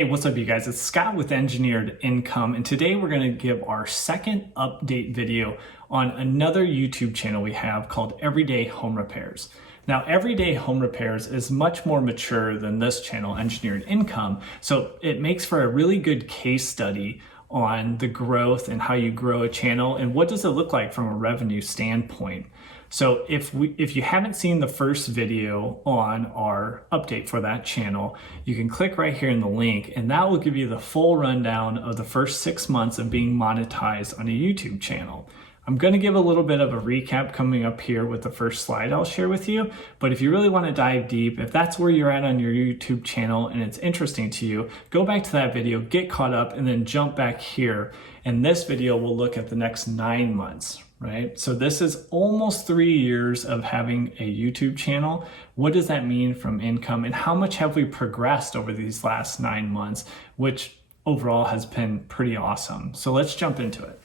Hey, what's up you guys? It's Scott with Engineered Income, and today we're going to give our second update video on another YouTube channel we have called Everyday Home Repairs. Now, Everyday Home Repairs is much more mature than this channel, Engineered Income, so it makes for a really good case study on the growth and how you grow a channel and what does it look like from a revenue standpoint. So if you haven't seen the first video on our update for that channel, you can click right here in the link and that will give you the full rundown of the first 6 months of being monetized on a YouTube channel. I'm going to give a little bit of a recap coming up here with the first slide I'll share with you, but if you really want to dive deep, if that's where you're at on your YouTube channel and it's interesting to you, go back to that video, get caught up, and then jump back here. And this video will look at the next 9 months. Right? So this is almost 3 years of having a YouTube channel. What does that mean from income and how much have we progressed over these last 9 months, which overall has been pretty awesome. So let's jump into it.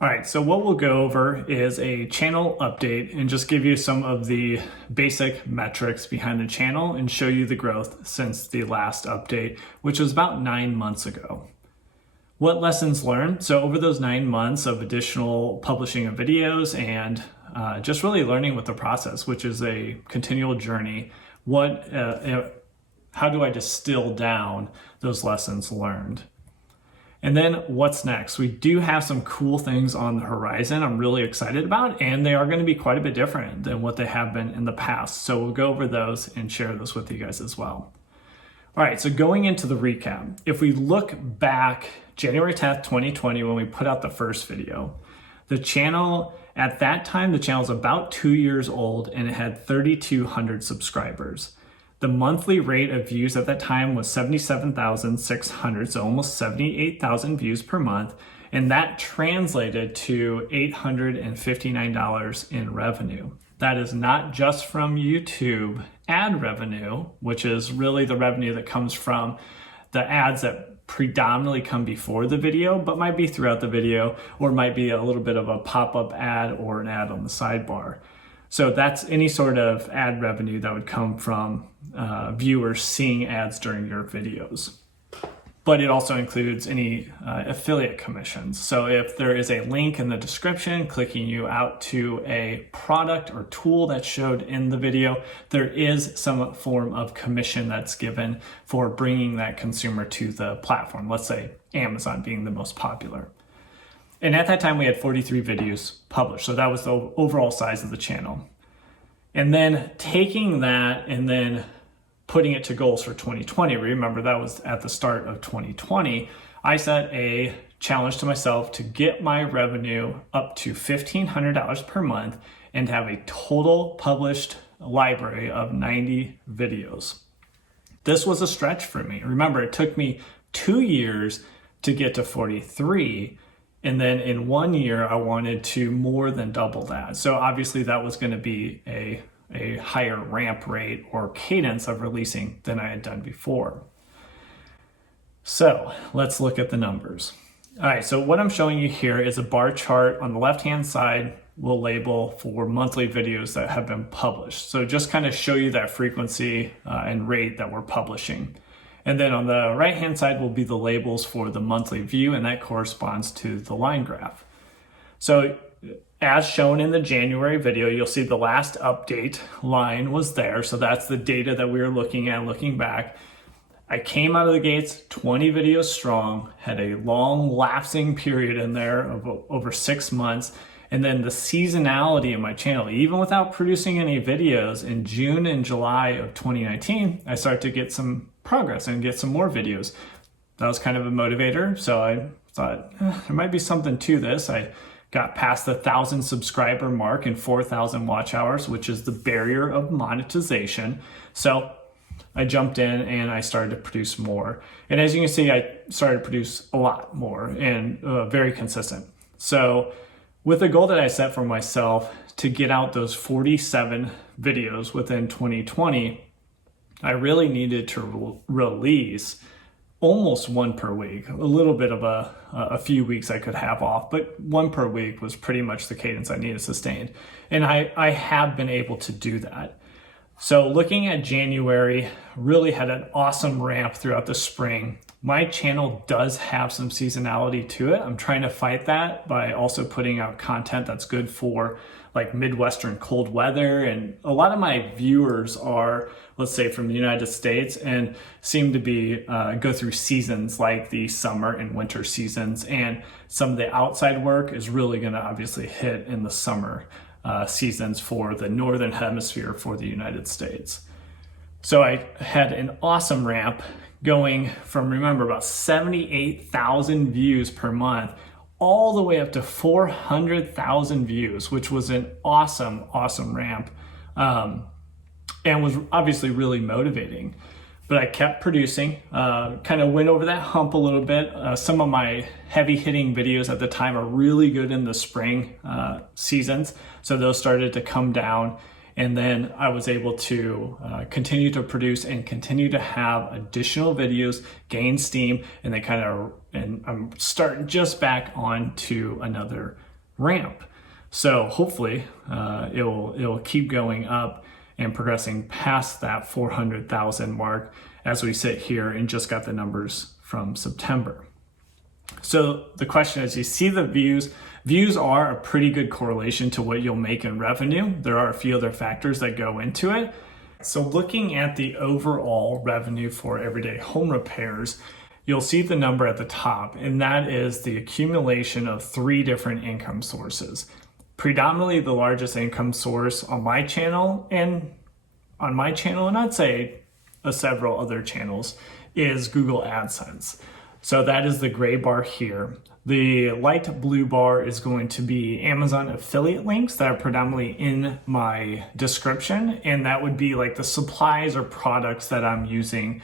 All right, so what we'll go over is a channel update and just give you some of the basic metrics behind the channel and show you the growth since the last update, which was about 9 months ago. What lessons learned? So over those 9 months of additional publishing of videos and just really learning with the process, which is a continual journey, how do I distill down those lessons learned? And then what's next? We do have some cool things on the horizon I'm really excited about, and they are going to be quite a bit different than what they have been in the past. So we'll go over those and share those with you guys as well. All right, so going into the recap, if we look back January 10th, 2020, when we put out the first video, the channel, at that time, the channel was about 2 years old and it had 3,200 subscribers. The monthly rate of views at that time was 77,600, so almost 78,000 views per month. And that translated to $859 in revenue. That is not just from YouTube ad revenue, which is really the revenue that comes from the ads that predominantly come before the video, but might be throughout the video, or might be a little bit of a pop-up ad or an ad on the sidebar. So that's any sort of ad revenue that would come from viewers seeing ads during your videos. But it also includes any affiliate commissions. So if there is a link in the description clicking you out to a product or tool that's showed in the video, there is some form of commission that's given for bringing that consumer to the platform. Let's say Amazon being the most popular. And at that time we had 43 videos published. So that was the overall size of the channel. And then taking that and then putting it to goals for 2020. Remember, that was at the start of 2020. I set a challenge to myself to get my revenue up to $1,500 per month and have a total published library of 90 videos. This was a stretch for me. Remember, it took me 2 years to get to 43. And then in 1 year, I wanted to more than double that. So obviously that was going to be a higher ramp rate or cadence of releasing than I had done before. So let's look at the numbers. All right, so what I'm showing you here is a bar chart. On the left-hand side, we'll label for monthly videos that have been published. So just kind of show you that frequency and rate that we're publishing. And then on the right-hand side will be the labels for the monthly view, and that corresponds to the line graph. So as shown in the January video, you'll see the last update line was there. So that's the data that we were looking at, looking back. I came out of the gates 20 videos strong, had a long lapsing period in there of over 6 months. And then the seasonality of my channel, even without producing any videos, in June and July of 2019, I started to get some progress and get some more videos. That was kind of a motivator. So I thought there might be something to this. I got past the 1,000 subscriber mark and 4,000 watch hours, which is the barrier of monetization. So I jumped in and I started to produce more. And as you can see, I started to produce a lot more and very consistent. So with the goal that I set for myself to get out those 47 videos within 2020, I really needed to release almost one per week. A little bit of a few weeks I could have off, but one per week was pretty much the cadence I needed sustained. And I have been able to do that. So looking at January, really had an awesome ramp throughout the spring. My channel does have some seasonality to it. I'm trying to fight that by also putting out content that's good for like Midwestern cold weather. And a lot of my viewers are, let's say, from the United States and seem to be go through seasons like the summer and winter seasons. And some of the outside work is really going to obviously hit in the summer seasons for the Northern Hemisphere for the United States. So I had an awesome ramp going from, remember, about 78,000 views per month all the way up to 400,000 views, which was an awesome ramp, and was obviously really motivating. But I kept producing, kind of went over that hump a little bit. Some of my heavy hitting videos at the time are really good in the spring seasons. So those started to come down. And then I was able to continue to produce and continue to have additional videos, gain steam, and they and I'm starting just back on to another ramp. So hopefully it will keep going up and progressing past that 400,000 mark as we sit here and just got the numbers from September. So the question is, you see the views. Views are a pretty good correlation to what you'll make in revenue. There are a few other factors that go into it. So looking at the overall revenue for everyday home repairs, you'll see the number at the top, and that is the accumulation of 3 different income sources. Predominantly the largest income source on my channel, and I'd say several other channels, is Google AdSense. So that is the gray bar here. The light blue bar is going to be Amazon affiliate links that are predominantly in my description, and that would be like the supplies or products that I'm using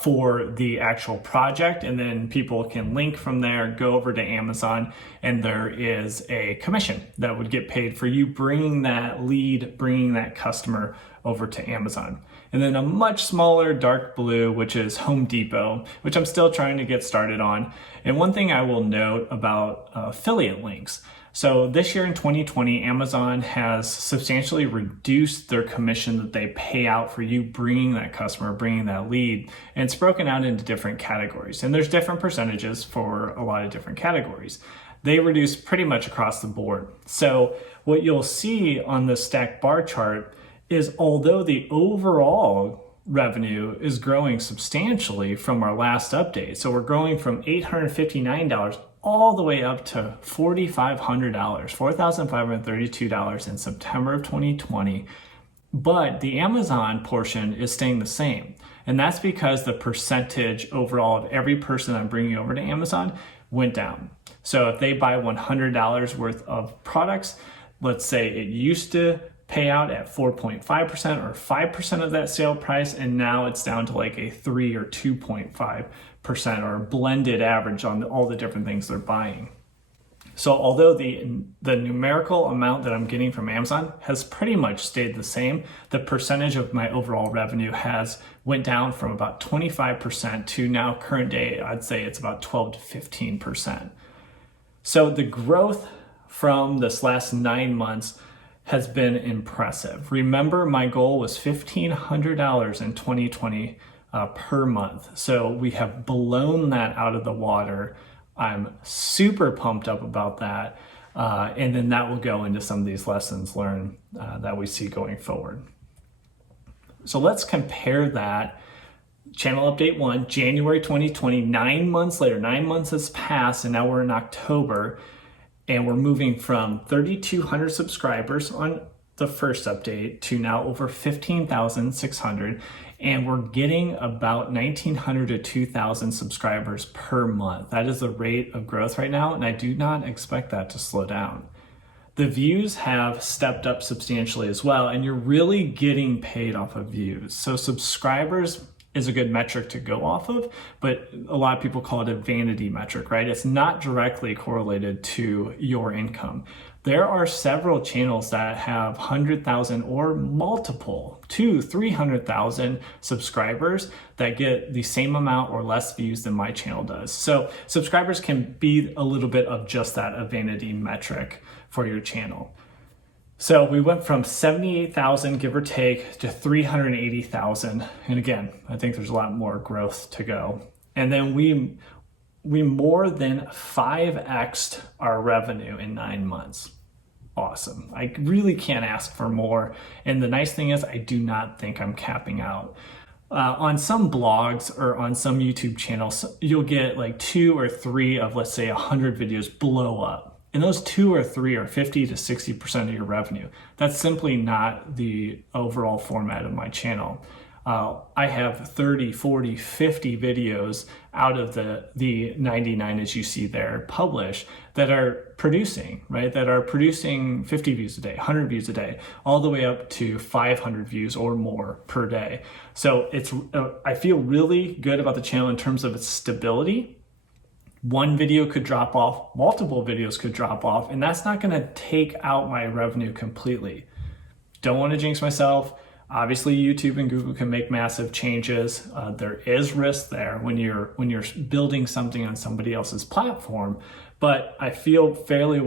for the actual project, and then people can link from there, go over to Amazon, and there is a commission that would get paid for you bringing that lead, bringing that customer over to Amazon. And then a much smaller dark blue, which is Home Depot, which I'm still trying to get started on. And one thing I will note about affiliate links. So this year in 2020, Amazon has substantially reduced their commission that they pay out for you bringing that customer, bringing that lead. And it's broken out into different categories. And there's different percentages for a lot of different categories. They reduce pretty much across the board. So what you'll see on the stacked bar chart is, although the overall revenue is growing substantially from our last update, so we're growing from $859 all the way up to $4,500, $4,532 in September of 2020, but the Amazon portion is staying the same. And that's because the percentage overall of every person I'm bringing over to Amazon went down. So if they buy $100 worth of products, let's say it used to pay out at 4.5% or 5% of that sale price, and now it's down to like a 3 or 2.5% or a blended average on all the different things they're buying. So although the numerical amount that I'm getting from Amazon has pretty much stayed the same, the percentage of my overall revenue has went down from about 25% to now current day, I'd say it's about 12 to 15%. So the growth from this last 9 months has been impressive. Remember, my goal was $1,500 in 2020 per month. So we have blown that out of the water. I'm super pumped up about that. And then that will go into some of these lessons learned that we see going forward. So let's compare that. Channel update 1, January 2020, 9 months later, 9 months has passed, and now we're in October. And we're moving from 3,200 subscribers on the first update to now over 15,600. And we're getting about 1,900 to 2,000 subscribers per month. That is the rate of growth right now, and I do not expect that to slow down. The views have stepped up substantially as well, and you're really getting paid off of views. So subscribers is a good metric to go off of, but a lot of people call it a vanity metric, right? It's not directly correlated to your income. There are several channels that have 100,000 or multiple 200,000-300,000 subscribers that get the same amount or less views than my channel does. So subscribers can be a little bit of just that, a vanity metric for your channel. So we went from 78,000, give or take, to 380,000. And again, I think there's a lot more growth to go. And then we more than 5x'd our revenue in 9 months. Awesome. I really can't ask for more. And the nice thing is I do not think I'm capping out. On some blogs or on some YouTube channels, you'll get like 2 or 3 of, let's say, 100 videos blow up. And those 2 or 3 are 50 to 60% of your revenue. That's simply not the overall format of my channel. I have 30, 40, 50 videos out of the 99, as you see there, published that are producing, right? That are producing 50 views a day, 100 views a day, all the way up to 500 views or more per day. So I feel really good about the channel in terms of its stability. One video could drop off, multiple videos could drop off, and that's not gonna take out my revenue completely. Don't wanna jinx myself. Obviously, YouTube and Google can make massive changes. There is risk there when you're building something on somebody else's platform, but I feel fairly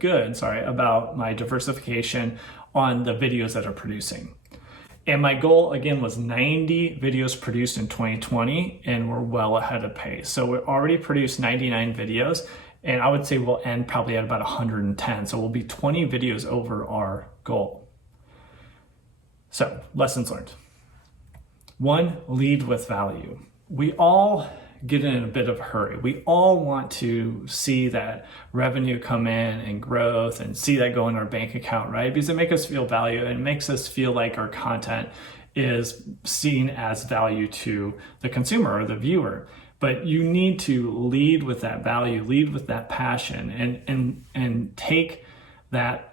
good, about my diversification on the videos that are producing. And my goal, again, was 90 videos produced in 2020, and we're well ahead of pace. So we already produced 99 videos, and I would say we'll end probably at about 110. So we'll be 20 videos over our goal. So, lessons learned. 1, lead with value. We all get in a bit of a hurry. We all want to see that revenue come in and growth and see that go in our bank account, right? Because it makes us feel value and it makes us feel like our content is seen as value to the consumer or the viewer. But you need to lead with that value, lead with that passion, and take that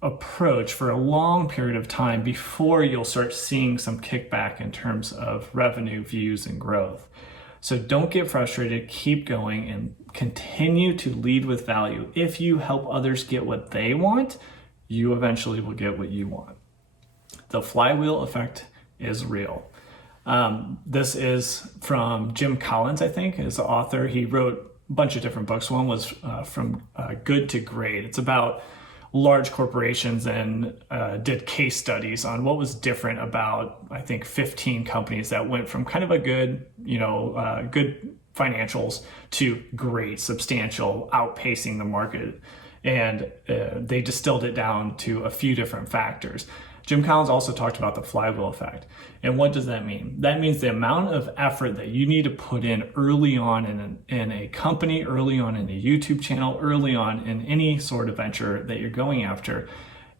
approach for a long period of time before you'll start seeing some kickback in terms of revenue, views, and growth. So don't get frustrated, keep going, and continue to lead with value. If you help others get what they want, you eventually will get what you want. The flywheel effect is real. This is from Jim Collins, I think, is the author. He wrote a bunch of different books. One was From Good to Great. It's about large corporations and did case studies on what was different about, I think, 15 companies that went from kind of a good, good financials to great, substantial, outpacing the market. And they distilled it down to a few different factors. Jim Collins also talked about the flywheel effect. And what does that mean? That means the amount of effort that you need to put in early on in a company, early on in a YouTube channel, early on in any sort of venture that you're going after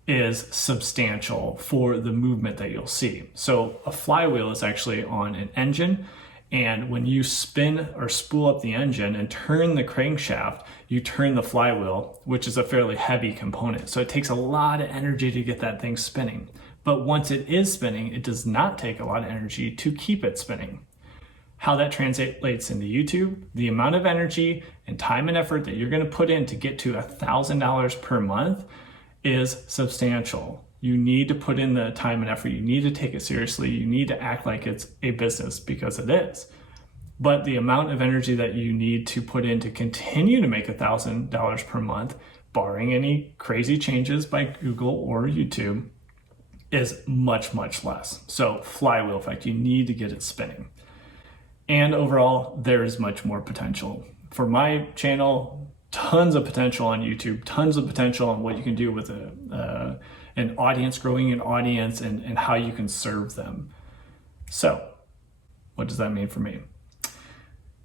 is substantial for the movement that you'll see. So a flywheel is actually on an engine. And when you spin or spool up the engine and turn the crankshaft, you turn the flywheel, which is a fairly heavy component. So it takes a lot of energy to get that thing spinning. But once it is spinning, it does not take a lot of energy to keep it spinning. How that translates into YouTube, the amount of energy and time and effort that you're going to put in to get to $1,000 per month is substantial. You need to put in the time and effort. You need to take it seriously. You need to act like it's a business, because it is. But the amount of energy that you need to put in to continue to make $1,000 per month, barring any crazy changes by Google or YouTube, is much, much less. So flywheel effect, you need to get it spinning. And overall, there is much more potential. For my channel, tons of potential on YouTube, tons of potential on what you can do with an audience, growing an audience, and how you can serve them. So what does that mean for me?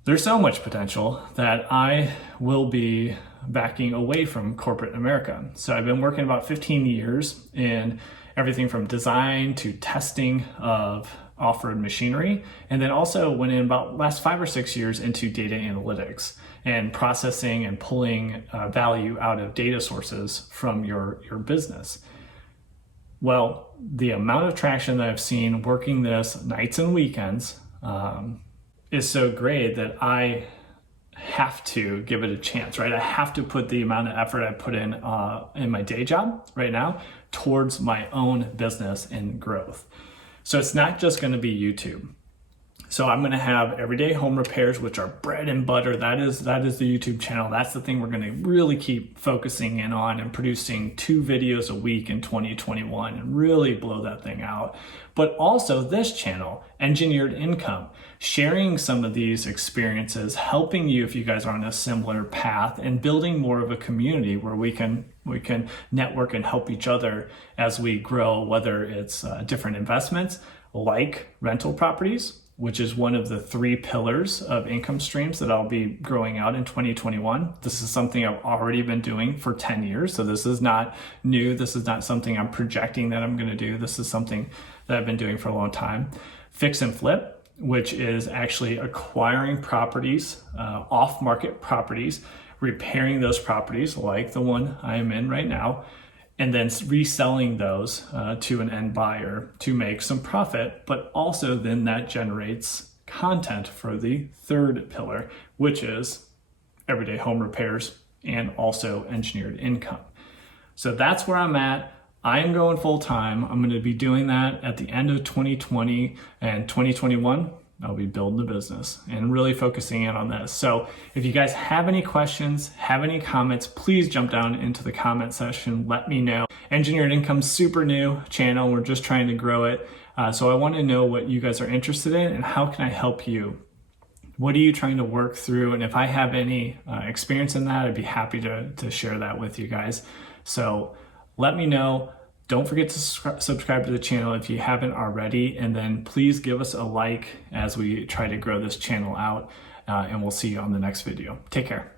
There's so much potential that I will be backing away from corporate America. So I've been working about 15 years in everything from design to testing of off-road machinery, and then also went in about last 5 or 6 years into data analytics and processing and pulling value out of data sources from your business. Well, the amount of traction that I've seen working this nights and weekends is so great that I have to give it a chance, right? I have to put the amount of effort I put in my day job right now towards my own business and growth. So it's not just going to be YouTube. So I'm going to have Everyday Home Repairs, which are bread and butter. That is the YouTube channel. That's the thing we're going to really keep focusing in on and producing 2 videos a week in 2021 and really blow that thing out. But also this channel, Engineered Income, sharing some of these experiences, helping you if you guys are on a similar path, and building more of a community where we can network and help each other as we grow, whether it's different investments like rental properties, which is one of the 3 pillars of income streams that I'll be growing out in 2021. This is something I've already been doing for 10 years. So this is not new. This is not something I'm projecting that I'm going to do. This is something that I've been doing for a long time. Fix and flip, which is actually acquiring properties, off-market properties, repairing those properties like the one I am in right now, and then reselling those to an end buyer to make some profit. But also then that generates content for the 3rd pillar, which is Everyday Home Repairs and also Engineered Income. So that's where I'm at. I am going full time. I'm going to be doing that at the end of 2020 and 2021. I'll be building the business and really focusing in on this. So if you guys have any questions, have any comments, please jump down into the comment section. Let me know. Engineered Income's super new channel. We're just trying to grow it. So I want to know what you guys are interested in and how can I help you? What are you trying to work through? And if I have any experience in that, I'd be happy to share that with you guys. So let me know. Don't forget to subscribe to the channel if you haven't already, and then please give us a like as we try to grow this channel out, and we'll see you on the next video. Take care.